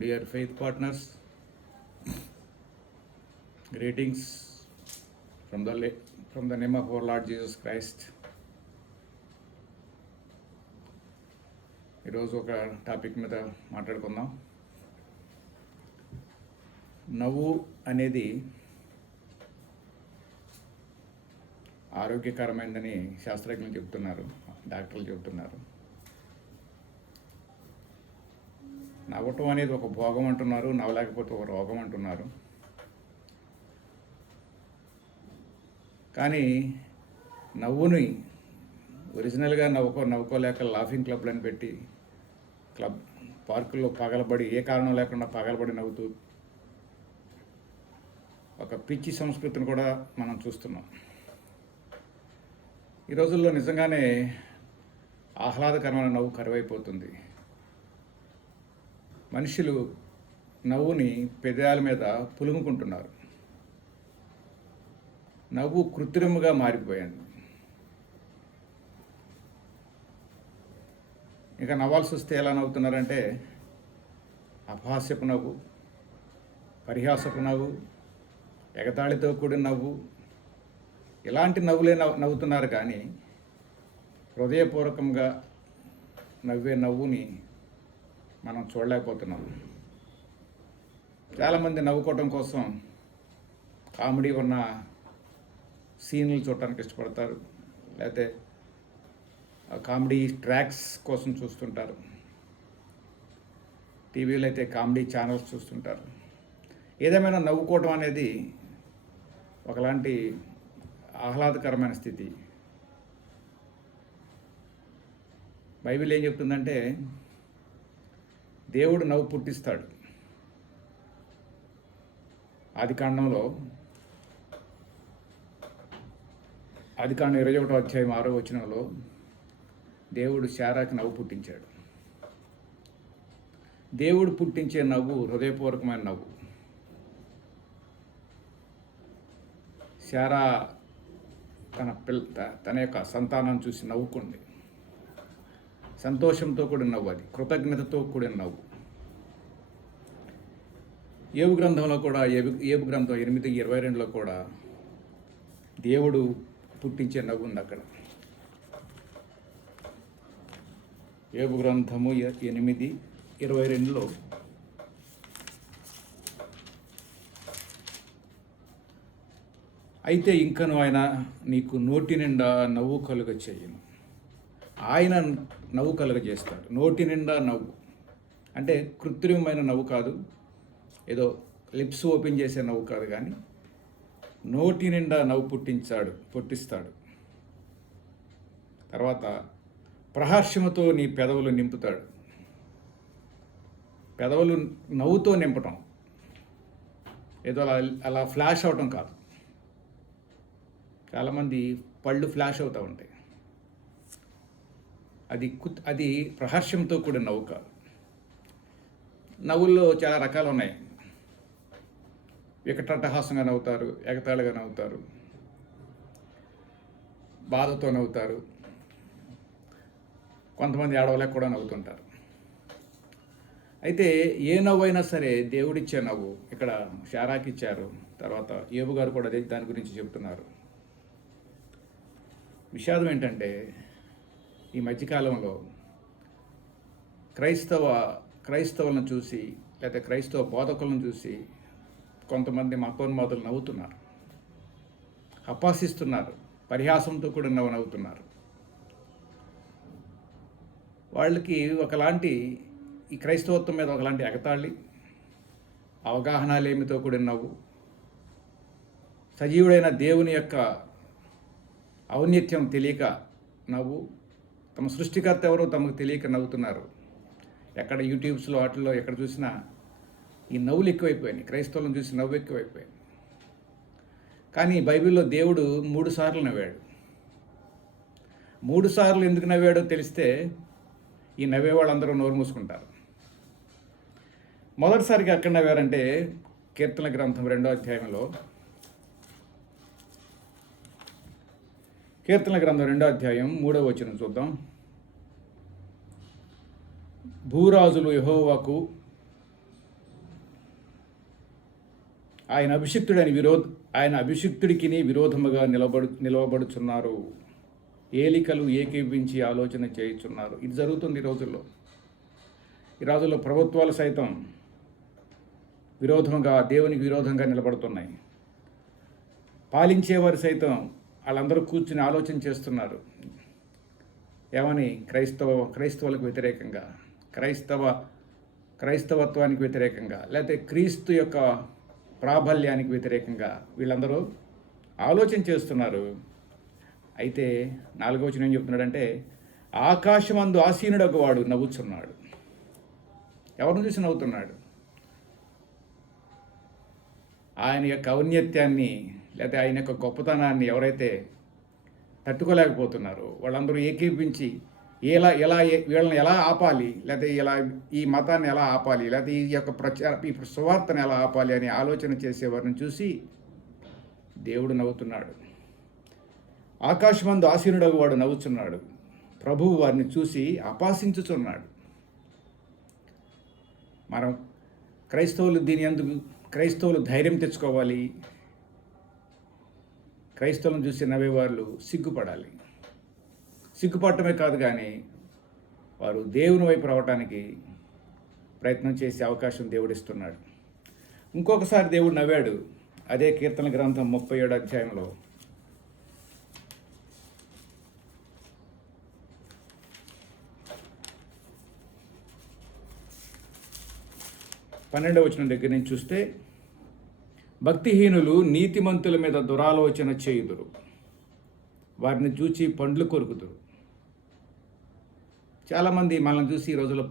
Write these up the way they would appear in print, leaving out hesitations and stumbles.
Dear faith partners, greetings from the name of our Lord Jesus Christ. ఈరోజు ఒక topic మీద మాట్లాడుకుందాం. నవ్వు అనేది ఆరోగ్యకరమైనదని శాస్త్రజ్ఞులు చెబుతున్నారు, డాక్టర్లు చెబుతున్నారు. నవ్వటం అనేది ఒక భోగం అంటున్నారు, నవ్వలేకపోతే ఒక రోగం అంటున్నారు. కానీ నవ్వుని ఒరిజినల్గా నవ్వుకోలేక లాఫింగ్ క్లబ్లను పెట్టి పార్కుల్లో పగలబడి ఏ కారణం లేకుండా పగలబడి నవ్వుతూ ఒక పిచ్చి సంస్కృతిని కూడా మనం చూస్తున్నాం. ఈ రోజుల్లో నిజంగానే ఆహ్లాదకరమైన నవ్వు కరువైపోతుంది. మనుషులు నవ్వుని పెదాల మీద పులుముకుంటున్నారు. నవ్వు కృత్రిమంగా మారిపోయింది. ఇక నవ్వాల్సి వస్తే ఎలా నవ్వుతున్నారంటే అపహాస్యపు నవ్వు, పరిహాసపు నవ్వు, ఎగతాళితో కూడిన నవ్వు, ఇలాంటి నవ్వులే నవ్వుతున్నారు. కానీ హృదయపూర్వకంగా నవ్వే నవ్వుని మనం చూడలేకపోతున్నాం. చాలామంది నవ్వుకోవటం కోసం కామెడీ ఉన్న సీన్లు చూడటానికి ఇష్టపడతారు, లేకపోతే కామెడీ ట్రాక్స్ కోసం చూస్తుంటారు. టీవీలో అయితే కామెడీ ఛానల్స్ చూస్తుంటారు. ఏదేమైనా నవ్వుకోవటం అనేది ఒకలాంటి ఆహ్లాదకరమైన స్థితి. బైబిల్ ఏం చెప్తుందంటే దేవుడు నవ్వు పుట్టిస్తాడు. ఆదికాండం 21వ అధ్యాయం 6వ వచనంలో దేవుడు శారాకి నవ్వు పుట్టించాడు. దేవుడు పుట్టించే నవ్వు హృదయపూర్వకమైన నవ్వు. శారా తన యొక్క సంతానం చూసి నవ్వుకుంది. సంతోషంతో కూడిన నవ్వు, అది కృతజ్ఞతతో కూడిన నవ్వు. ఏబు గ్రంథంలో కూడా ఏబు గ్రంథం 8:22లో కూడా దేవుడు పుట్టించే నవ్వు ఉంది అక్కడ. ఏబు గ్రంథము 8:22లో అయితే ఇంకను ఆయన నీకు నోటి నిండా నవ్వు కలుగ చేయను. ఆయన నవ్వు కలుగజేస్తాడు. నోటి నిండా నవ్వు అంటే కృత్రిమమైన నవ్వు కాదు, ఏదో లిప్స్ ఓపెన్ చేసే నవ్వు కాదు, కానీ నోటి నిండా నవ్వు పుట్టిస్తాడు. తర్వాత ప్రహర్షముతో నీ పెదవులు నింపుతాడు. పెదవులు నవ్వుతో నింపటం, ఏదో అలా ఫ్లాష్ అవటం కాదు. చాలామంది పళ్ళు ఫ్లాష్ అవుతూ ఉంటాయి. అది ప్రహర్షంతో కూడిన నవ్వు కాదు. నవ్వుల్లో చాలా రకాలు ఉన్నాయి. వికటట్టహాసంగా నవ్వుతారు, ఎగతాళిగా నవ్వుతారు, బాధతో నవ్వుతారు, కొంతమంది ఆడవలేక కూడా నవ్వుతుంటారు. అయితే ఏ నవ్వు అయినా సరే దేవుడిచ్చే నవ్వు. ఇక్కడ శారాకి ఇచ్చారు, తర్వాత ఏబు గారు కూడా దాని గురించి చెబుతున్నారు. విషాదం ఏంటంటే ఈ మధ్యకాలంలో క్రైస్తవులను చూసి, లేకపోతే క్రైస్తవ బోధకులను చూసి కొంతమంది మతోన్మాదులు నవ్వుతున్నారు, అపహసిస్తున్నారు, పరిహాసంతో కూడా నవ్వుతున్నారు. వాళ్ళకి ఒకలాంటి ఈ క్రైస్తవత్వం మీద ఒకలాంటి ఎగతాళి, అవగాహన లేమితో కూడిన నవ్వు, సజీవుడైన దేవుని యొక్క ఔన్నత్యం తెలియక నవ్వు, తమ సృష్టికర్త ఎవరో తమకు తెలియక నవ్వుతున్నారు. ఎక్కడ యూట్యూబ్స్లో వాటిల్లో ఎక్కడ చూసినా ఈ నవ్వులు ఎక్కువైపోయాయి. క్రైస్తవులను చూసి నవ్వు ఎక్కువైపోయాయి. కానీ బైబిల్లో దేవుడు 3 సార్లు నవ్వాడు. 3 సార్లు ఎందుకు నవ్వాడో తెలిస్తే ఈ నవ్వేవాళ్ళందరూ నోరు మూసుకుంటారు. మొదటిసారిగా ఎక్కడ నవ్వారంటే కీర్తన గ్రంథం 2వ అధ్యాయంలో, కీర్తన గ్రంథం 2వ అధ్యాయం 3వ వచనం చూద్దాం. భూరాజులు యెహోవాకు ఆయన అభిషిక్తుడికి విరోధముగా నిలవబడుచున్నారు. ఏలికలు ఏకీవించి ఆలోచన చేయుచున్నారు. ఇది జరుగుతుంది ఈ రోజుల్లో ప్రభుత్వాలు సైతం దేవునికి విరోధంగా నిలబడుతున్నాయి. పాలించేవారు సైతం వాళ్ళందరూ కూర్చుని ఆలోచన చేస్తున్నారు. ఏమని? క్రైస్తవులకు వ్యతిరేకంగా, క్రైస్తవత్వానికి వ్యతిరేకంగా, లేకపోతే క్రీస్తు యొక్క ప్రాబల్యానికి వ్యతిరేకంగా వీళ్ళందరూ ఆలోచన చేస్తున్నారు. అయితే 4వ వచనం ఏం చెప్తున్నాడంటే, ఆకాశమందు ఆసీనుడొక వాడు నవ్వుచున్నాడు. ఎవరిని చూసి నవ్వుతున్నాడు? ఆయన యొక్క ఔన్నత్యాన్ని లేకపోతే ఆయన యొక్క గొప్పతనాన్ని ఎవరైతే తట్టుకోలేకపోతున్నారో వాళ్ళందరూ ఏకీపించి వీళ్ళని ఎలా ఆపాలి, లేకపోతే ఈ మతాన్ని ఎలా ఆపాలి, లేకపోతే ఈ సువార్తను ఎలా ఆపాలి అని ఆలోచన చేసేవారిని చూసి దేవుడు నవ్వుతున్నాడు. ఆకాశమందు ఆసీనుడగు వాడు నవ్వుచున్నాడు. ప్రభువు వారిని చూసి అపాసించుచున్నాడు. మనం క్రైస్తవులు ధైర్యం తెచ్చుకోవాలి. క్రైస్తవులను చూసి నవ్వేవాళ్ళు సిగ్గుపడాలి. సిగ్గుపడటమే కాదు కానీ వారు దేవుని వైపు రావటానికి ప్రయత్నం చేసే అవకాశం దేవుడిస్తున్నాడు. ఇంకొకసారి దేవుడు నవ్వాడు. అదే కీర్తన గ్రంథం 37వ అధ్యాయంలో 12వ వచనం దగ్గర నుంచి చూస్తే, భక్తిహీనులు నీతిమంతుల మీద దురాలోచన చేయుదురు, వారిని చూచి పండ్లు కొరుకుదురు. చాలామంది మనల్ని చూసి ఈ రోజుల్లో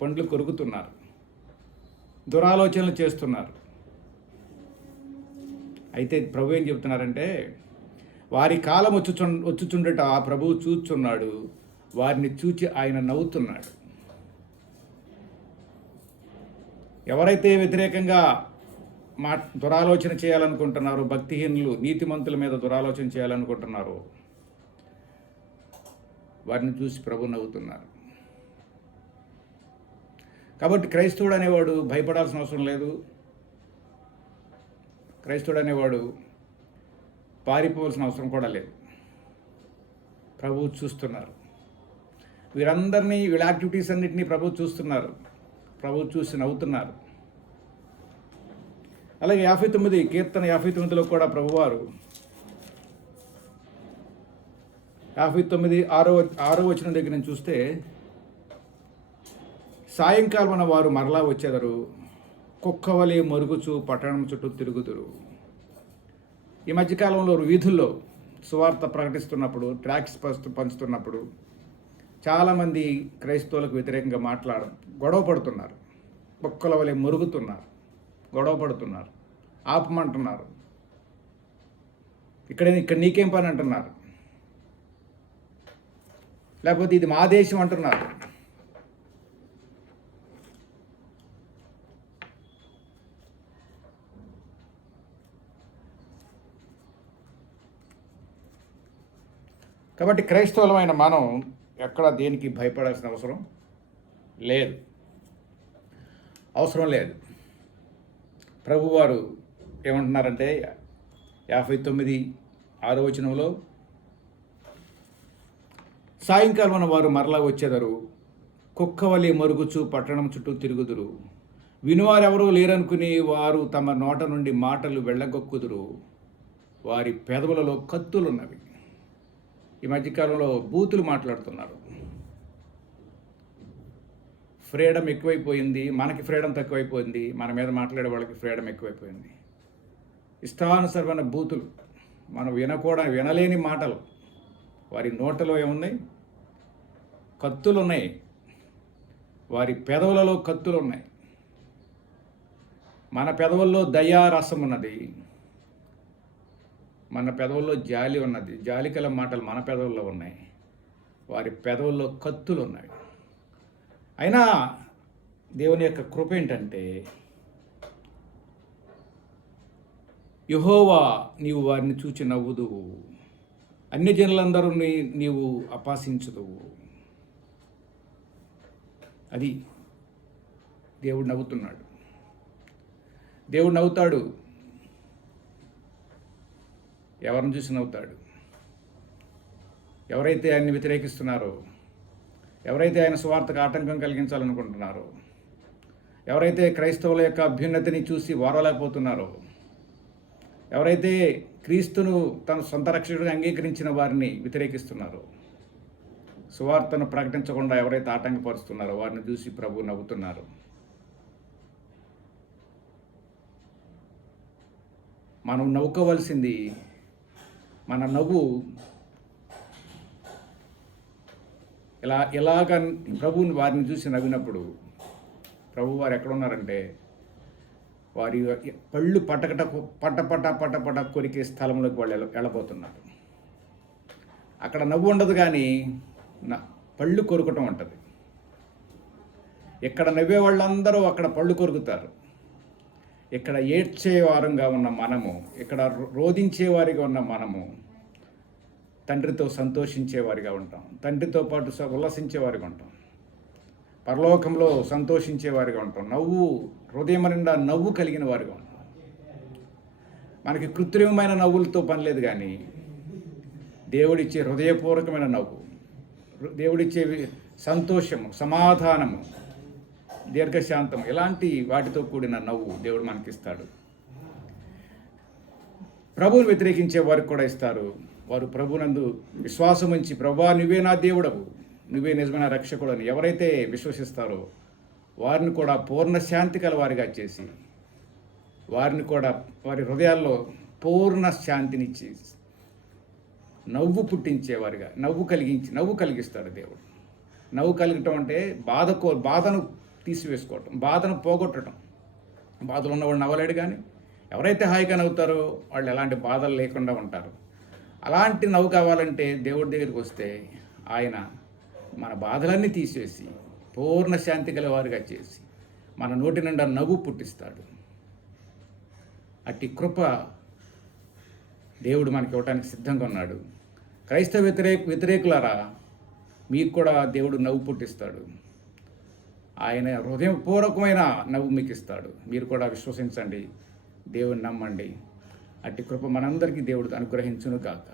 పండ్లు కొరుకుతున్నారు, దురాలోచనలు చేస్తున్నారు. అయితే ప్రభు ఏం చెప్తున్నారంటే, వారి కాలం వచ్చుచుండట ఆ ప్రభువు చూచున్నాడు, వారిని చూచి ఆయన నవ్వుతున్నాడు. ఎవరైతే వ్యతిరేకంగా దురాలోచన చేయాలనుకుంటున్నారో, భక్తిహీనులు నీతిమంతుల మీద దురాలోచన చేయాలనుకుంటున్నారో వారిని చూసి ప్రభు నవ్వుతున్నారు. కాబట్టి క్రైస్తవుడు అనేవాడు భయపడాల్సిన అవసరం లేదు. క్రైస్తవుడు అనేవాడు పారిపోవాల్సిన అవసరం కూడా లేదు. ప్రభువు చూస్తున్నారు. వీళ్ళ యాక్టివిటీస్ అన్నింటినీ ప్రభువు చూస్తున్నారు. ప్రభువు చూసి నవ్వుతున్నారు. అలాగే 59 కీర్తన 59లో కూడా ప్రభువారు 59 6వ వచనం దగ్గర నుంచి చూస్తే, సాయంకాలమున వారు మరలా వచ్చేదరు, కుక్కవలే మరుగుచు పట్టణం చుట్టూ తిరుగుదురు. ఈ మధ్యకాలంలో వీధుల్లో సువార్త ప్రకటిస్తున్నప్పుడు, ట్రాక్స్ పంచుతున్నప్పుడు చాలామంది క్రైస్తవులకు వ్యతిరేకంగా గొడవ పడుతున్నారు. కుక్కల వలె మురుగుతున్నారు, గొడవ పడుతున్నారు, ఆపమంటున్నారు. ఇక్కడ నీకేం పని అంటున్నారు, లేకపోతే ఇది మా దేశం అంటున్నారు. కాబట్టి క్రైస్తవులమైన మనం ఎక్కడ దేనికి భయపడాల్సిన అవసరం లేదు. ప్రభువారు ఏమంటున్నారంటే 59 6వ వచనంలో, సాయంకాలం వారు మరలా వచ్చేదరు, కుక్కవలి మరుగుచు పట్టణం చుట్టూ తిరుగుదురు. వినువారెవరూ లేరనుకుని వారు తమ నోట నుండి మాటలు వెళ్ళగొక్కుదురు. వారి పెదవులలో కత్తులున్నవి. ఈ మధ్యకాలంలో బూతులు మాట్లాడుతున్నారు. ఫ్రీడమ్ ఎక్కువైపోయింది, మనకి ఫ్రీడమ్ తక్కువైపోయింది, మన మీద మాట్లాడే వాళ్ళకి ఫ్రీడమ్ ఎక్కువైపోయింది. ఇష్టానుసరమైన బూతులు, మనం వినలేని మాటలు. వారి నోటలో ఏమున్నాయి? కత్తులు ఉన్నాయి. వారి పెదవులలో కత్తులు ఉన్నాయి. మన పెదవుల్లో దయారసం ఉన్నది, మన పెదవుల్లో జాలి ఉన్నది. జాలికల మాటలు మన పెదవుల్లో ఉన్నాయి, వారి పెదవుల్లో కత్తులు ఉన్నాయి. అయినా దేవుని యొక్క కృప ఏంటంటే, యెహోవా నీవు వారిని చూచి నవ్వుదువు, అన్ని జనులందరూ నీవు అపాసించుదువు. అది దేవుడు నవ్వుతున్నాడు. దేవుడు నవ్వుతాడు. ఎవరిని చూసి నవ్వుతాడు? ఎవరైతే ఆయన్ని వ్యతిరేకిస్తున్నారో, ఎవరైతే ఆయన సువార్తకు ఆటంకం కలిగించాలనుకుంటున్నారో, ఎవరైతే క్రైస్తవుల యొక్క అభ్యున్నతిని చూసి వారలేకపోతున్నారో, ఎవరైతే క్రీస్తును తన సొంత రక్షకుడిగా అంగీకరించిన వారిని వ్యతిరేకిస్తున్నారో, సువార్తను ప్రకటించకుండా ఎవరైతే ఆటంకపరుస్తున్నారో వారిని చూసి ప్రభు నవ్వుతున్నారు. మనం నవ్వుకోవలసింది, మన నవ్వు ఎలాగ ప్రభువుని వారిని చూసి నవ్వినప్పుడు ప్రభు వారు ఎక్కడ ఉన్నారంటే వారి పళ్ళు పట్ట కొరికే స్థలంలోకి వాళ్ళు వెళ్ళబోతున్నారు. అక్కడ నవ్వు ఉండదు, కానీ పళ్ళు కొరుకటం ఉంటుంది. ఇక్కడ నవ్వే వాళ్ళందరూ అక్కడ పళ్ళు కొరుకుతారు. ఇక్కడ ఏడ్చేవారంగా ఉన్న మనము, ఇక్కడ రోధించేవారిగా ఉన్న మనము తండ్రితో సంతోషించేవారిగా ఉంటాం. తండ్రితో పాటు ఉల్లసించేవారిగా ఉంటాం. పరలోకంలో సంతోషించేవారిగా ఉంటాం. హృదయం నిండా నవ్వు కలిగిన వారిగా ఉంటాం. మనకి కృత్రిమమైన నవ్వులతో పని లేదు, కానీ దేవుడిచ్చే హృదయపూర్వకమైన నవ్వు, దేవుడిచ్చే సంతోషము, సమాధానము, దీర్ఘశాంతం, ఇలాంటి వాటితో కూడిన నవ్వు దేవుడు మనకిస్తాడు. ప్రభువుని వ్యతిరేకించే వారికి కూడా ఇస్తారు. వారు ప్రభునందు విశ్వాసం ఉంచి, ప్రభువా నువ్వే నా దేవుడవు, నువ్వే నిజమైన రక్షకుడు అని ఎవరైతే విశ్వసిస్తారో వారిని కూడా పూర్ణ శాంతి కలవారిగా చేసి, వారిని కూడా వారి హృదయాల్లో పూర్ణ శాంతినిచ్చి నవ్వు పుట్టించేవారిగా, నవ్వు కలిగిస్తాడు దేవుడు. నవ్వు కలిగటం అంటే బాధను తీసివేసుకోవటం, బాధను పోగొట్టడం. బాధలు ఉన్నవాడు నవ్వలేడు, కానీ ఎవరైతే హాయిగా నవ్వుతారో వాళ్ళు ఎలాంటి బాధలు లేకుండా ఉంటారు. అలాంటి నవ్వు కావాలంటే దేవుడి దగ్గరికి వస్తే ఆయన మన బాధలన్నీ తీసేసి పూర్ణ శాంతి గలవారిగా చేసి మన నోటి నిండా నవ్వు పుట్టిస్తాడు. అట్టి కృప దేవుడు మనకి ఇవ్వడానికి సిద్ధంగా ఉన్నాడు. క్రైస్తవ వ్యతిరేకులారా, మీకు కూడా దేవుడు నవ్వు పుట్టిస్తాడు. ఆయన హృదయపూర్వకమైన నవ్వు మీకు ఇస్తాడు. మీరు కూడా విశ్వసించండి, దేవుని నమ్మండి. అట్టి కృప మనందరికీ దేవుడు అనుగ్రహించును గాక.